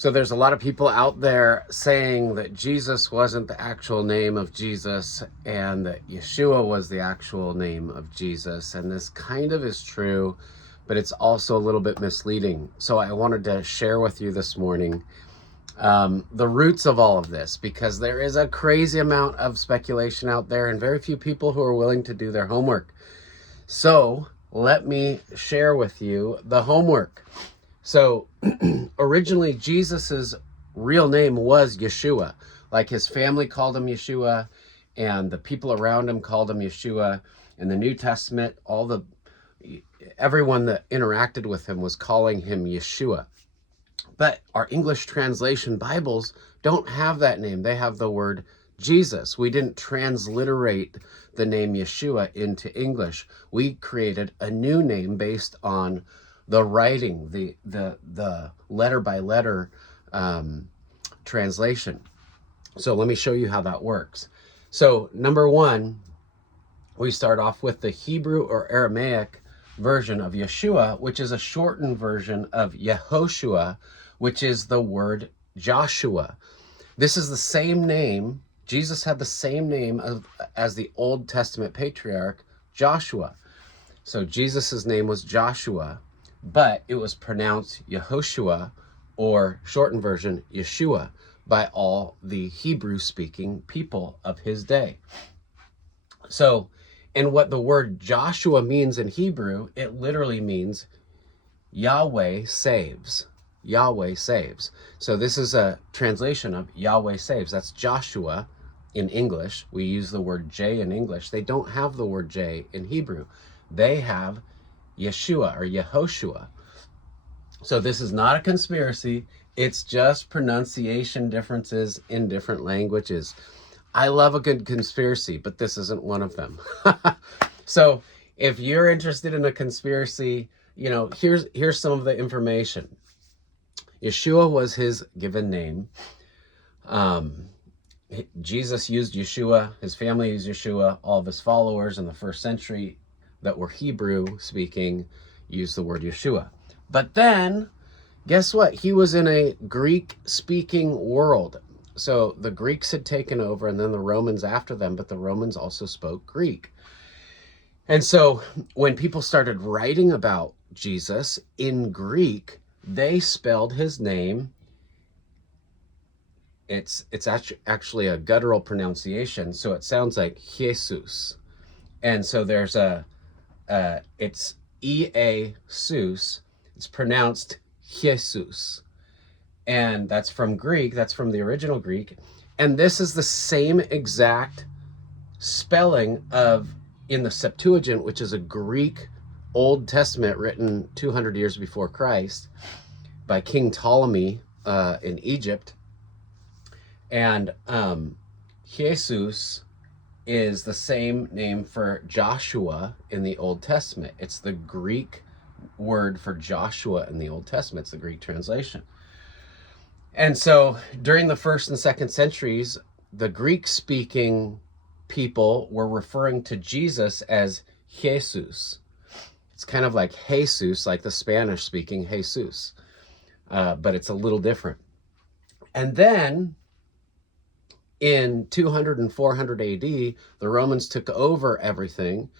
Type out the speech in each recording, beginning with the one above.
So there's a lot of people out there saying that Jesus wasn't the actual name of Jesus and that Yeshua was the actual name of Jesus. And this kind of is true, but it's also a little bit misleading. So I wanted to share with you this morning the roots of all of this, because there is a crazy amount of speculation out there and very few people who are willing to do their homework. So let me share with you the homework. So originally Jesus's real name was Yeshua. Like his family called him Yeshua and the people around him called him Yeshua. In the New Testament, everyone that interacted with him was calling him Yeshua. But our English translation Bibles don't have that name. They have the word Jesus. We didn't transliterate the name Yeshua into English. We created a new name based on the writing, the letter by letter translation. So let me show you how that works. So number one, we start off with the Hebrew or Aramaic version of Yeshua, which is a shortened version of Yehoshua, which is the word Joshua. This is the same name. Jesus had the same name as the Old Testament patriarch Joshua. So Jesus's name was Joshua, but it was pronounced Yehoshua, or shortened version Yeshua, by all the Hebrew-speaking people of his day. So, and what the word Joshua means in Hebrew, it literally means Yahweh saves. Yahweh saves. So this is a translation of Yahweh saves. That's Joshua in English. We use the word J in English. They don't have the word J in Hebrew. They have Yeshua or Yehoshua. So this is not a conspiracy. It's just pronunciation differences in different languages. I love a good conspiracy, but this isn't one of them. So if you're interested in a conspiracy, here's some of the information. Yeshua was his given name. Jesus used Yeshua. His family used Yeshua. All of his followers in the first century that were Hebrew speaking used the word Yeshua. But then, guess what? He was in a Greek speaking world. So the Greeks had taken over and then the Romans after them, but the Romans also spoke Greek. And so when people started writing about Jesus in Greek, they spelled his name. It's actually a guttural pronunciation, so it sounds like Jesus. And so there's it's Iesus. It's pronounced Jesus. And that's from Greek. That's from the original Greek. And this is the same exact spelling in the Septuagint, which is a Greek Old Testament written 200 years before Christ by King Ptolemy in Egypt. And Jesus is the same name for Joshua in the Old Testament. It's the Greek word for Joshua in the Old Testament. It's the Greek translation. And so during the first and second centuries, the Greek-speaking people were referring to Jesus as Jesus. It's kind of like Jesus, like the Spanish-speaking Jesus, but it's a little different. And then in 200 and 400 AD, the Romans took over everything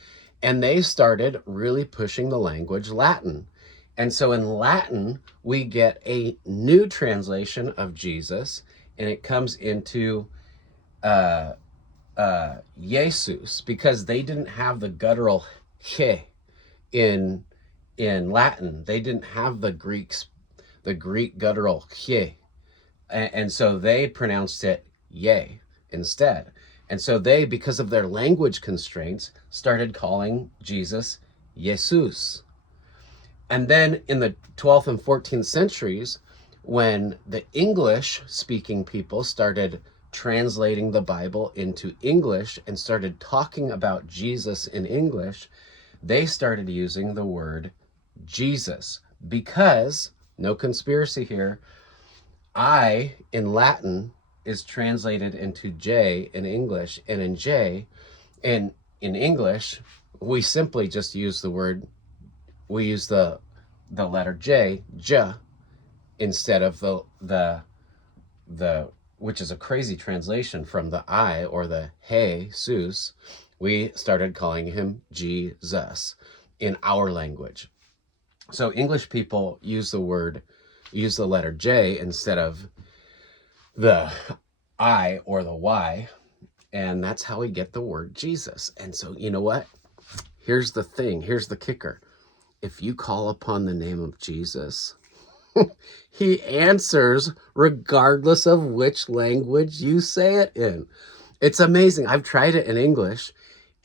and they started really pushing the language Latin. And so in Latin, we get a new translation of Jesus, and it comes into Jesus, because they didn't have the guttural he in Latin. They didn't have the Greek guttural he. And so they pronounced it Ye instead. And so they, because of their language constraints, started calling Jesus Jesus. And then in the 12th and 14th centuries, when the English-speaking people started translating the Bible into English and started talking about Jesus in English, they started using the word Jesus, because, no conspiracy here, I in Latin is translated into J in English, and in English, we simply just use the letter J, instead of the which is a crazy translation from the I or the Jesus, we started calling him Jesus in our language. So English people use the letter J instead of the I or the Y, and that's how we get the word Jesus. And so, you know what? Here's the thing. Here's the kicker. If you call upon the name of Jesus, he answers regardless of which language you say it in. It's amazing. I've tried it in English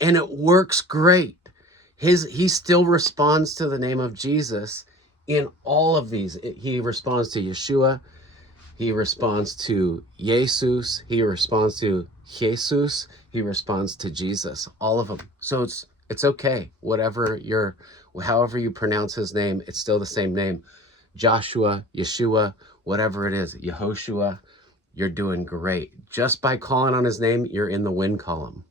and it works great. He still responds to the name of Jesus in all of these. He responds to Yeshua. He responds to Iesus. He responds to Jesus. He responds to Jesus. All of them. So it's okay. However you pronounce his name, it's still the same name. Joshua, Yeshua, whatever it is, Yehoshua, you're doing great. Just by calling on his name, you're in the win column.